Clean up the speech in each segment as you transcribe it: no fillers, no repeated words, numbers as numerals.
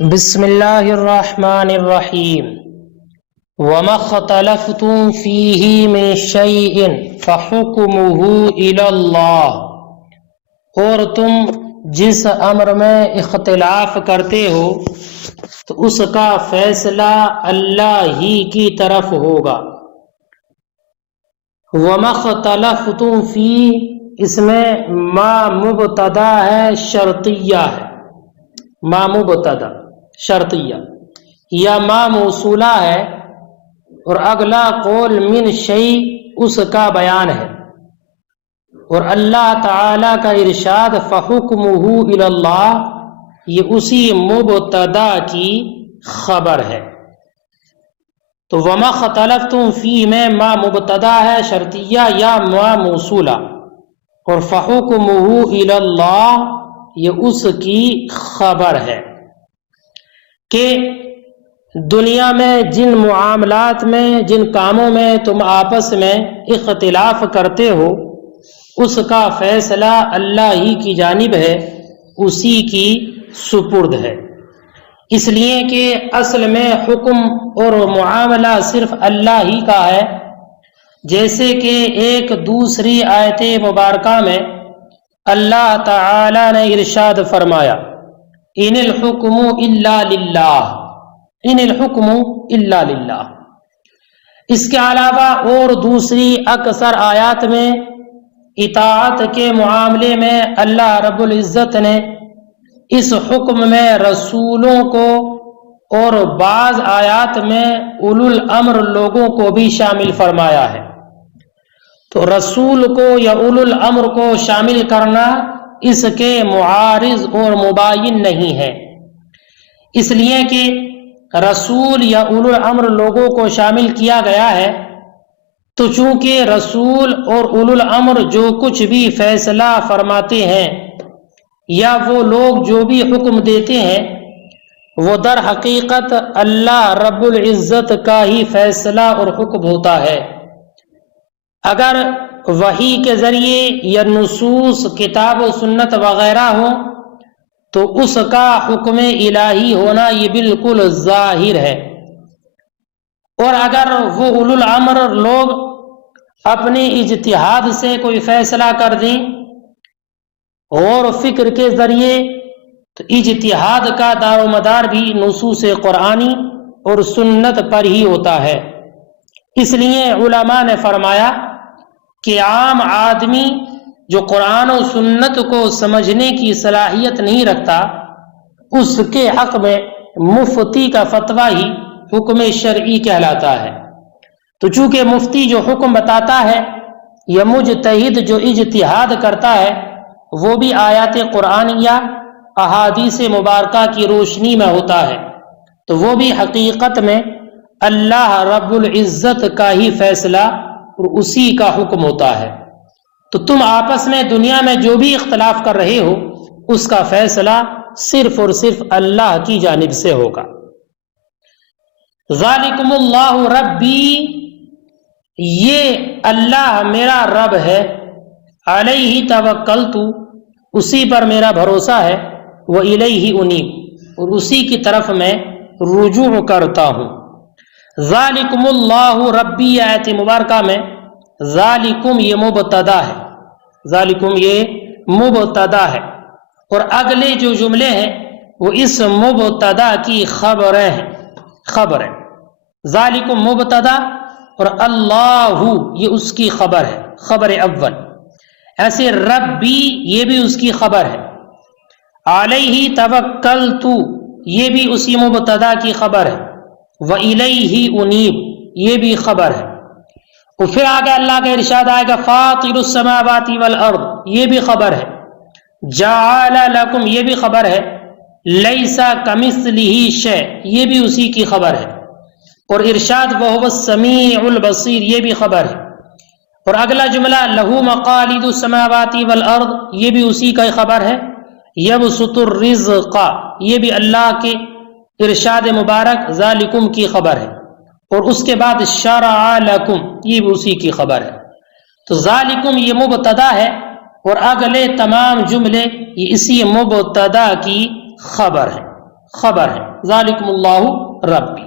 بسم اللہ الرحمن الرحیم وما اختلفتم فیہ من شیء فحکمہ الی اللہ، اور تم جس امر میں اختلاف کرتے ہو تو اس کا فیصلہ اللہ ہی کی طرف ہوگا۔ وما اختلفتم فیہ، اس میں ما مبتدا ہے، شرطیہ ہے، ما مبتدا شرطیہ، یا ما موصولہ ہے، اور اگلا قول من شیء اس کا بیان ہے، اور اللہ تعالی کا ارشاد فحکمہ الی اللہ، یہ اسی مبتدا کی خبر ہے۔ تو وما اختلفتم فیہ میں ما مبتدا ہے شرطیہ یا ما موصولہ، اور فحکمہ الی اللہ یہ اس کی خبر ہے کہ دنیا میں جن معاملات میں، جن کاموں میں تم آپس میں اختلاف کرتے ہو، اس کا فیصلہ اللہ ہی کی جانب ہے، اسی کی سپرد ہے، اس لیے کہ اصل میں حکم اور معاملہ صرف اللہ ہی کا ہے۔ جیسے کہ ایک دوسری آیت مبارکہ میں اللہ تعالی نے ارشاد فرمایا ان الحکم الا للہ، ان الحکم الا للہ۔ اس کے علاوہ اور دوسری اکثر آیات میں اطاعت کے معاملے میں اللہ رب العزت نے اس حکم میں رسولوں کو اور بعض آیات میں اولو الامر لوگوں کو بھی شامل فرمایا ہے۔ تو رسول کو یا اولو الامر کو شامل کرنا اس کے معارض اور مباین نہیں ہے، اس لیے کہ رسول یا اولو الامر لوگوں کو شامل کیا گیا ہے تو چونکہ رسول اور اولو الامر جو کچھ بھی فیصلہ فرماتے ہیں یا وہ لوگ جو بھی حکم دیتے ہیں وہ در حقیقت اللہ رب العزت کا ہی فیصلہ اور حکم ہوتا ہے۔ اگر وحی کے ذریعے یا نصوص کتاب و سنت وغیرہ ہوں تو اس کا حکم الہی ہونا یہ بالکل ظاہر ہے، اور اگر وہ اولو الامر لوگ اپنے اجتہاد سے کوئی فیصلہ کر دیں اور فکر کے ذریعے، تو اجتہاد کا دار و مدار بھی نصوص قرآنی اور سنت پر ہی ہوتا ہے۔ اس لیے علماء نے فرمایا کہ عام آدمی جو قرآن و سنت کو سمجھنے کی صلاحیت نہیں رکھتا، اس کے حق میں مفتی کا فتویٰ ہی حکم شرعی کہلاتا ہے۔ تو چونکہ مفتی جو حکم بتاتا ہے یا مجتہد جو اجتہاد کرتا ہے وہ بھی آیات قرآنیہ احادیث مبارکہ کی روشنی میں ہوتا ہے، تو وہ بھی حقیقت میں اللہ رب العزت کا ہی فیصلہ اور اسی کا حکم ہوتا ہے۔ تو تم آپس میں دنیا میں جو بھی اختلاف کر رہے ہو اس کا فیصلہ صرف اور صرف اللہ کی جانب سے ہوگا۔ ذالکم اللہ ربی، یہ اللہ میرا رب ہے، علیہ توکلت، اسی پر میرا بھروسہ ہے، وإلیہ انیب، اور اسی کی طرف میں رجوع کرتا ہوں۔ ذالکم اللہ ربی آیت مبارکہ میں ذالکم یہ مبتدا ہے، ذالکم یہ مبتدا ہے، اور اگلے جو جملے ہیں وہ اس مبتدا کی خبریں ہیں، خبر ہے۔ ذالکم مبتدا اور اللہ یہ اس کی خبر ہے، خبر اول۔ ایسے ربی یہ بھی اس کی خبر ہے، علیہ توکلت یہ بھی اسی مبتدا کی خبر ہے، وإلیہ انیب یہ بھی خبر ہے۔ اور پھر آگے اللہ کا ارشاد آئے گا فاطر السماوات والارض یہ بھی خبر ہے، جعل لکم یہ بھی خبر ہے، لیس کمثلہ شیء یہ بھی اسی کی خبر ہے، اور ارشاد وہو السمیع البصیر یہ بھی خبر ہے، اور اگلا جملہ لہ مقالید السماوات والارض یہ بھی اسی کا خبر ہے، یبسط الرزق یہ بھی اللہ کے ارشاد مبارک ذالکم کی خبر ہے، اور اس کے بعد شرع لکم یہ بھی اسی کی خبر ہے۔ تو ذالکم یہ مبتدا ہے اور اگلے تمام جملے یہ اسی مبتدا کی خبر ہے، خبر ہے. ذالکم اللہ ربی.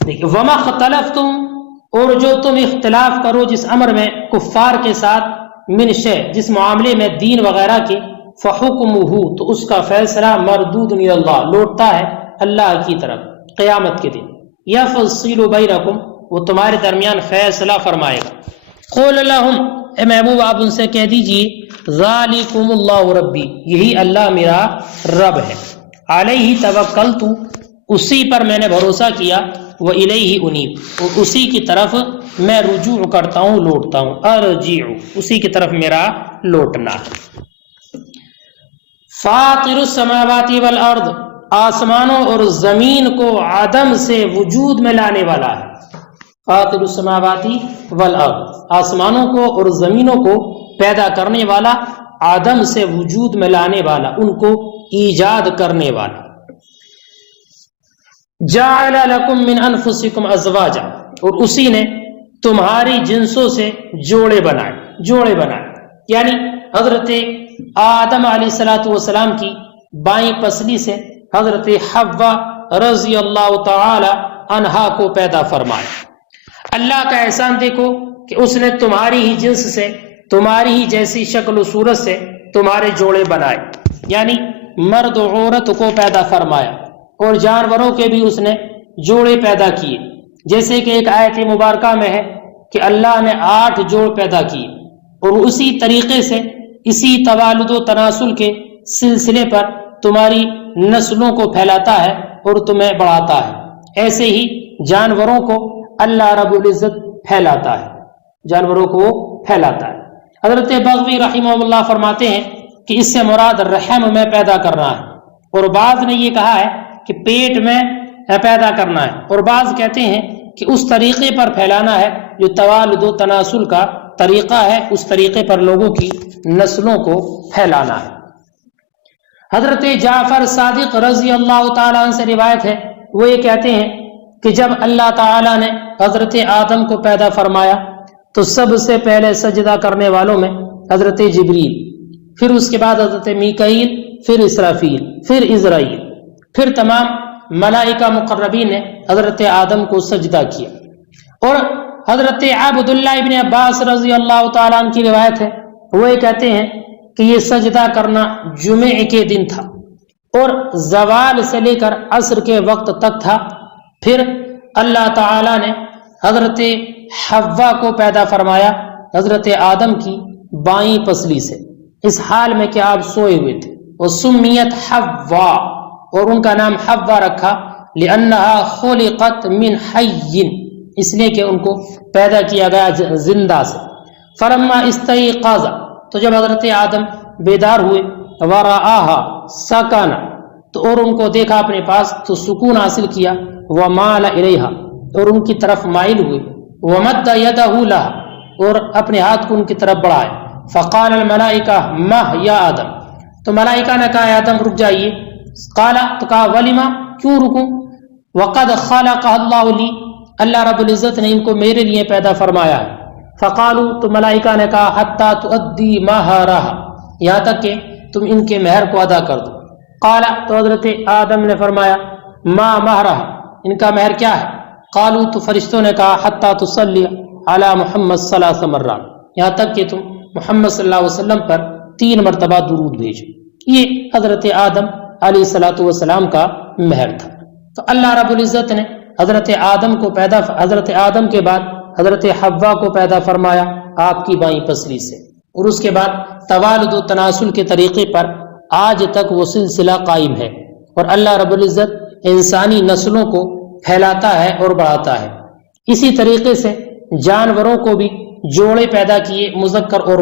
دیکھیے وما اختلفتم، اور جو تم اختلاف کرو جس امر میں کفار کے ساتھ، من شے جس معاملے میں دین وغیرہ کے، فحکمہ تو اس کا فیصلہ مردود الی اللہ لوٹتا ہے اللہ کی طرف قیامت کے دن. یفصل بینکم وہ تمہارے درمیان فیصلہ فرمائے گا. قول لہم اے محبوب آپ ان سے کہہ دیجئے ذالکم اللہ ربی یہی اللہ میرا رب ہے. علیہ توکلت اسی پر میں نے بھروسہ کیا، وإلیہ انیب اور اسی کی طرف میں رجوع کرتا ہوں لوٹتا ہوں. ارجع اسی کی طرف میرا لوٹنا ہے. فاطر السماوات والارض آسمانوں اور زمین کو عدم سے وجود میں لانے والا ہے. فاطر السماوات والارض آسمانوں کو اور زمینوں کو پیدا کرنے والا، عدم سے وجود میں لانے والا، ان کو ایجاد کرنے والا. جعل لکم من انفسکم ازواجا اور اسی نے تمہاری جنسوں سے جوڑے بنائے یعنی حضرت آدم علیہ السلام کی بائیں پسلی سے حضرت حوا رضی اللہ تعالی عنہا کو پیدا فرمایا. اللہ کا احسان دیکھو کہ اس نے تمہاری ہی جنس سے، تمہاری ہی جیسی شکل و صورت سے تمہارے جوڑے بنائے، یعنی مرد و عورت کو پیدا فرمایا. اور جانوروں کے بھی اس نے جوڑے پیدا کیے، جیسے کہ ایک آیت مبارکہ میں ہے کہ اللہ نے 8 جوڑ پیدا کیے. اور اسی طریقے سے اسی توالد و تناسل کے سلسلے پر تمہاری نسلوں کو پھیلاتا ہے اور تمہیں بڑھاتا ہے. ایسے ہی جانوروں کو اللہ رب العزت پھیلاتا ہے، جانوروں کو پھیلاتا ہے. حضرت بغوی رحمہ اللہ فرماتے ہیں کہ اس سے مراد رحم میں پیدا کرنا ہے، اور بعض نے یہ کہا ہے کہ پیٹ میں پیدا کرنا ہے، اور بعض کہتے ہیں کہ اس طریقے پر پھیلانا ہے جو توالد و تناسل کا طریقہ ہے، اس طریقے پر لوگوں کی نسلوں کو پھیلانا ہے. حضرت جعفر صادق رضی اللہ تعالیٰ عنہ سے روایت ہے، وہ یہ کہتے ہیں کہ جب اللہ تعالیٰ نے حضرت آدم کو پیدا فرمایا تو سب سے پہلے سجدہ کرنے والوں میں حضرت جبریل، پھر اس کے بعد حضرت میکائیل، پھر اسرافیل، پھر عزرائیل، پھر تمام ملائکہ مقربین نے حضرت آدم کو سجدہ کیا. اور حضرت عبداللہ ابن عباس رضی اللہ تعالیٰ عنہ کی روایت ہے، وہ یہ کہتے ہیں کہ یہ سجدہ کرنا جمعے کے دن تھا اور زوال سے لے کر عصر کے وقت تک تھا. پھر اللہ تعالیٰ نے حضرت حوا کو پیدا فرمایا حضرت آدم کی بائیں پسلی سے، اس حال میں کہ آپ سوئے ہوئے تھے. وہ سمیت حوا اور ان کا نام حوا رکھا لأنہا خلقت من حی اس لیے کہ ان کو پیدا کیا گیا زندہ سے. فلما استيقظ تو جب حضرت آدم بیدار ہوئے، ورآہا سکنا تو اور ان کو دیکھا اپنے پاس تو سکون حاصل کیا، ومال الیہا اور ان کی طرف مائل ہوئے، ومد یدہ لہا اور اپنے ہاتھ کو ان کی طرف بڑھائے. فقال الملائکہ مہ یا آدم تو ملائکہ نے کہا آدم رک جائیے. قال تو کہا ولیما کیوں رکوں، وقد خلقہ اللہ لی اللہ رب العزت نے ان کو میرے لیے پیدا فرمایا ہے. فقالوا تو ملائکہ نے کہا حتی تؤدی مہرہ یہاں تک کہ تم ان کے مہر کو ادا کر دو. قال تو حضرت آدم نے فرمایا ما مہرہ ان کا مہر کیا ہے. قالوا تو فرشتوں نے کہا حتی تصلی علی محمد صلی اللہ علیہ وسلم یہاں تک کہ تم محمد صلی اللہ علیہ وسلم پر 3 مرتبہ درود بھیجو. یہ حضرت آدم علیہ الصلوۃ والسلام کا مہر تھا. تو اللہ رب العزت نے حضرت آدم کے بعد حضرت حوا کو پیدا فرمایا آپ کی بائیں پسلی سے، اور اس کے بعد توالد و تناسل کے طریقے پر آج تک وہ سلسلہ قائم ہے، اور اللہ رب العزت انسانی نسلوں کو پھیلاتا ہے اور بڑھاتا ہے. اسی طریقے سے جانوروں کو بھی جوڑے پیدا کیے، مذکر اور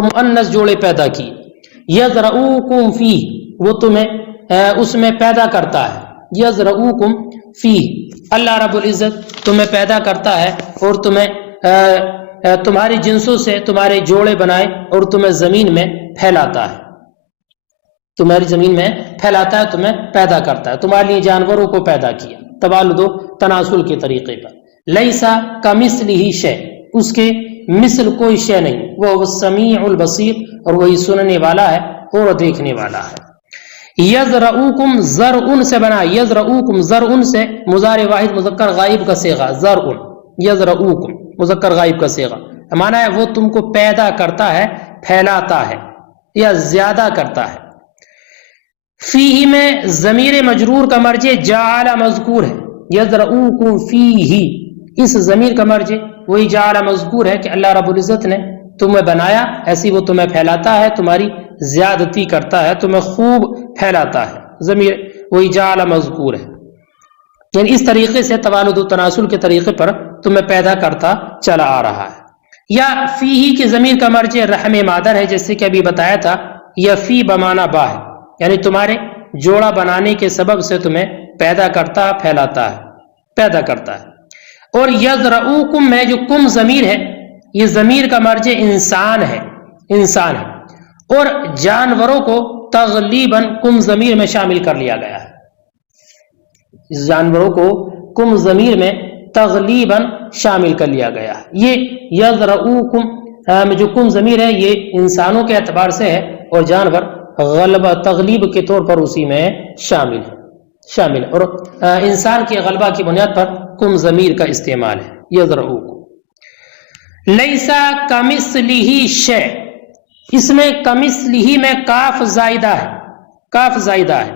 مؤنث جوڑے پیدا کیے. یزرعوکم فیہ وہ تمہیں اس میں پیدا کرتا ہے. یزرعوکم فیہ اللہ رب العزت تمہیں پیدا کرتا ہے اور تمہیں تمہاری جنسوں سے تمہارے جوڑے بنائے اور تمہیں زمین میں پھیلاتا ہے، تمہاری زمین میں پھیلاتا ہے، تمہیں پیدا کرتا ہے. تمہارے لیے جانوروں کو پیدا کیا توالد و تناسل کے طریقے پر. لیسا کمثلہ شیء اس کے مثل کوئی شے نہیں، وہ السمیع البصیر اور وہی سننے والا ہے اور دیکھنے والا ہے. یزرعوکم زرعن سے بنا، یزرعوکم زرعن سے مضارع واحد مذکر غائب کا صیغہ زرعن، یزرعوکم مذکر غائب کا صیغہ، مانا ہے وہ تم کو پیدا کرتا ہے، پھیلاتا ہے یا زیادہ کرتا ہے۔ فیہ میں ضمیر مجرور کا مرجع جعل مذکور ہے، یزرعوکم فیہ، اس ضمیر کا مرجع وہی جعل مذکور ہے کہ اللہ رب العزت نے تمہیں بنایا، ایسی وہ تمہیں پھیلاتا ہے، تمہاری زیادتی کرتا ہے، تمہیں خوب پھیلاتا ہے، ضمیر وہی جعل مذکور ہے، یعنی اس طریقے سے توالد و تناسل کے طریقے پر تمہیں پیدا کرتا چلا آ رہا ہے۔ یا فیہ کی ضمیر کا مرجع رحم مادر ہے، جیسے کہ ابھی بتایا تھا، یا فی بمانا با ہے، یعنی تمہارے جوڑا بنانے کے سبب سے تمہیں پیدا کرتا، پھیلاتا ہے، پیدا کرتا ہے۔ اور یزرعوکم میں جو کم ضمیر ہے، یہ ضمیر کا مرجع انسان ہے، انسان ہے، اور جانوروں کو تغلیباً کم ضمیر میں شامل کر لیا گیا ہے، اس جانوروں کو کم ضمیر میں تغلیباً شامل کر لیا گیا ہے۔ یہ یزرعوکم جو کم ضمیر ہے یہ انسانوں کے اعتبار سے ہے، اور جانور غلبہ تغلیب کے طور پر اسی میں شامل ہے، اور انسان کے غلبہ کی بنیاد پر کم ضمیر کا استعمال ہے، یزرعوکم۔ لیسا کمثلہ شیء، اس میں کمثلہ میں کاف زائدہ ہے، کاف زائدہ ہے۔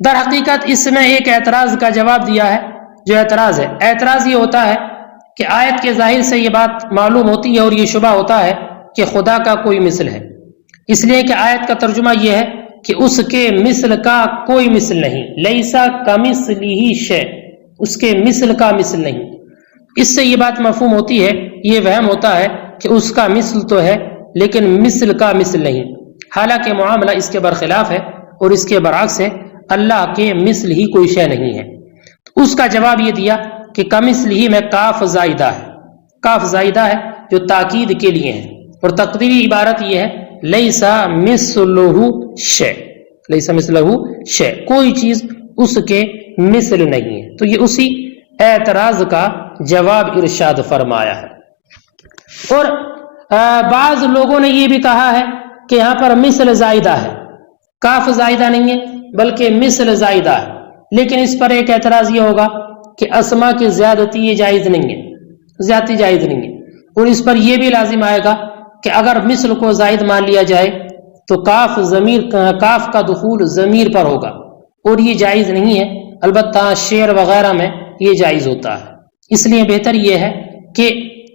در حقیقت اس میں ایک اعتراض کا جواب دیا ہے، جو اعتراض ہے، اعتراض یہ ہوتا ہے کہ آیت کے ظاہر سے یہ بات معلوم ہوتی ہے اور یہ شبہ ہوتا ہے کہ خدا کا کوئی مثل ہے، اس لیے کہ آیت کا ترجمہ یہ ہے کہ اس کے مثل کا کوئی مثل نہیں، لیسا کمثلہ شیء، اس کے مثل کا مثل نہیں۔ اس سے یہ بات مفہوم ہوتی ہے، یہ وہم ہوتا ہے کہ اس کا مثل تو ہے لیکن مثل کا مثل نہیں، حالانکہ معاملہ اس کے برخلاف ہے اور اس کے برعکس ہے، اللہ کے مثل ہی کوئی شے نہیں ہے۔ اس کا جواب یہ دیا کہ کمثلہ میں کاف زائدہ ہے، کاف زائدہ ہے جو تاکید کے لیے ہے، اور تقدیری عبارت یہ ہے لیسا مثلہ شیء، لیسا مثلہ شیء، کوئی چیز اس کے مثل نہیں ہے۔ تو یہ اسی اعتراض کا جواب ارشاد فرمایا ہے۔ اور بعض لوگوں نے یہ بھی کہا ہے کہ یہاں پر مثل زائدہ ہے، کاف زائدہ نہیں ہے بلکہ مثل زائدہ ہے، لیکن اس پر ایک اعتراض یہ ہوگا کہ اسما کی زیادتی یہ جائز نہیں ہے، زیادتی جائز نہیں ہے، اور اس پر یہ بھی لازم آئے گا کہ اگر مثل کو زائد مان لیا جائے تو کاف کا دخول ضمیر پر ہوگا، اور یہ جائز نہیں ہے، البتہ شعر وغیرہ میں یہ جائز ہوتا ہے، اس لیے بہتر یہ ہے کہ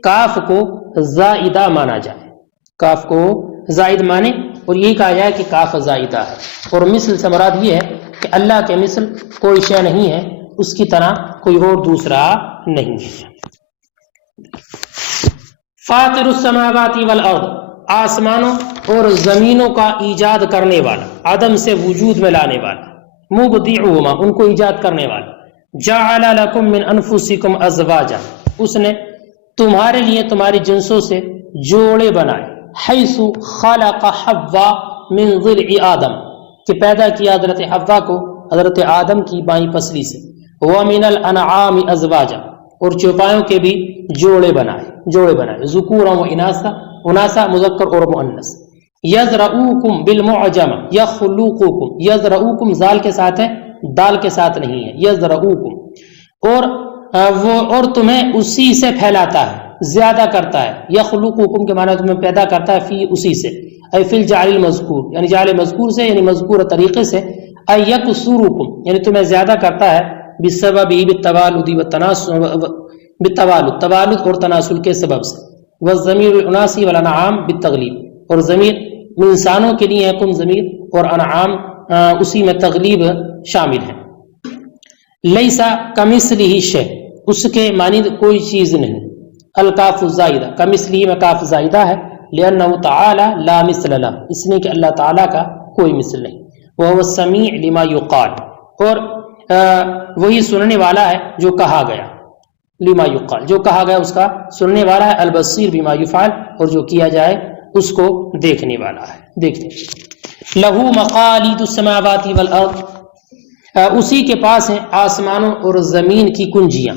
کاف کو زائدہ مانا جائے، کاف کو زائد مانے اور یہی کہا جائے کہ کاف زائدہ ہے۔ اور مثل سے مراد یہ ہے کہ اللہ کے مثل کوئی شے نہیں ہے، اس کی طرح کوئی اور دوسرا نہیں ہے۔ فاطر السماوات والارض، آسمانوں اور زمینوں کا ایجاد کرنے والا، عدم سے وجود میں لانے والا، مبدعہما، ان کو ایجاد کرنے والا، جعل لکم من انفسکم ازواجا، اس نے تمہارے لیے تمہاری جنسوں سے جوڑے بنائے، حیث خلق حوا من ضلع آدم، کہ پیدا کیا حضرت حوا کو حضرت آدم کی بائیں پسلی سے، ومن الانعام ازواجا، اور چوپایوں کے بھی جوڑے بنائے، ذکورا و اناسا مذکر اور مؤنث، یزرعوکم بالمعجم یخلقوکم، یزرعوکم زال کے ساتھ ہے، دال کے ساتھ نہیں ہے، یزرعوکم، اور تمہیں اسی سے پھیلاتا ہے، زیادہ کرتا ہے، یخلقوکم کے معنی تمہیں پیدا کرتا ہے، فی اسی سے، ای فی الجعل المذکور، یعنی جعل مذکور سے، یعنی مذکور طریقے سے، ای یکسرکم، یعنی تمہیں زیادہ کرتا ہے، بسبب بالتوالد والتناسل، بالتوالد، توالد اور تناسل کے سبب سے، والضمیر الاناسی والانعام بالتغلیب، اور ضمیر انسانوں کے لیے ہے کم ضمیر، اور انعام اسی میں تغلیب شامل ہے۔ لیسا کمثلہ شیء، اس کے مانند کوئی چیز نہیں، الکاف زائدہ، کمثلہ میں کاف زائدہ ہے، لأنہ تعالی لا مثل لہ، اس لیے کہ اللہ تعالیٰ کا کوئی مثل نہیں، وہو السمیع لما یقال، اور وہی سننے والا ہے جو کہا گیا، لما یقال، جو کہا گیا اس کا سننے والا ہے، البصیر بما یفعل، اور جو کیا جائے اس کو دیکھنے والا ہے، دیکھنے۔ لہو مقالید السماوات والارض، اسی کے پاس ہیں آسمانوں اور زمین کی کنجیاں،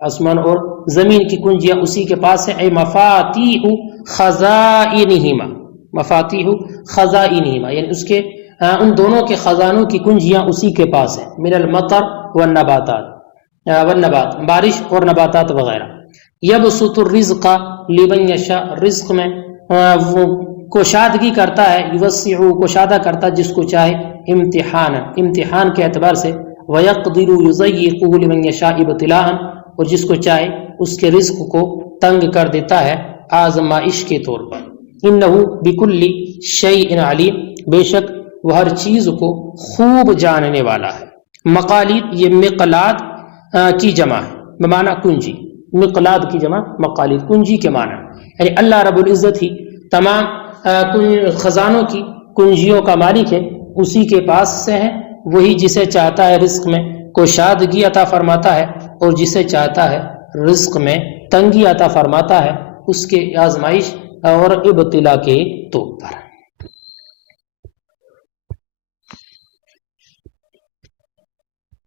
آسمان اور زمین کی کنجیاں اسی کے پاس ہیں، اے مفاتیح خزائنہما، مفاتیح خزائنہما، یعنی اس کے ان دونوں کے خزانوں کی کنجیاں اسی کے پاس ہیں، من المطر والنبات، بارش اور نباتات وغیرہ۔ یبسط الرزق لمن یشاء، رزق میں وہ کشادگی کرتا ہے، یوسع کشادہ کرتا جس کو چاہے، امتحان کے اعتبار سے، ویقدر یضیقہ لمن یشاء ابتلاء، اور جس کو چاہے اس کے رزق کو تنگ کر دیتا ہے آزمائش کے طور پر۔ انہ بکل شیء علیم، بے شک وہ ہر چیز کو خوب جاننے والا ہے۔ مقالید یہ مقلاد کی جمع ہے بمعنی کنجی، مقلاد کی جمع مقالید، کنجی کے معنی، یعنی اللہ رب العزت ہی تمام خزانوں کی کنجیوں کا مالک ہے، اسی کے پاس سے ہے، وہی جسے چاہتا ہے رزق میں کشادگی عطا فرماتا ہے اور جسے چاہتا ہے رزق میں تنگی عطا فرماتا ہے، اس کے آزمائش اور ابتلا کے طور پر۔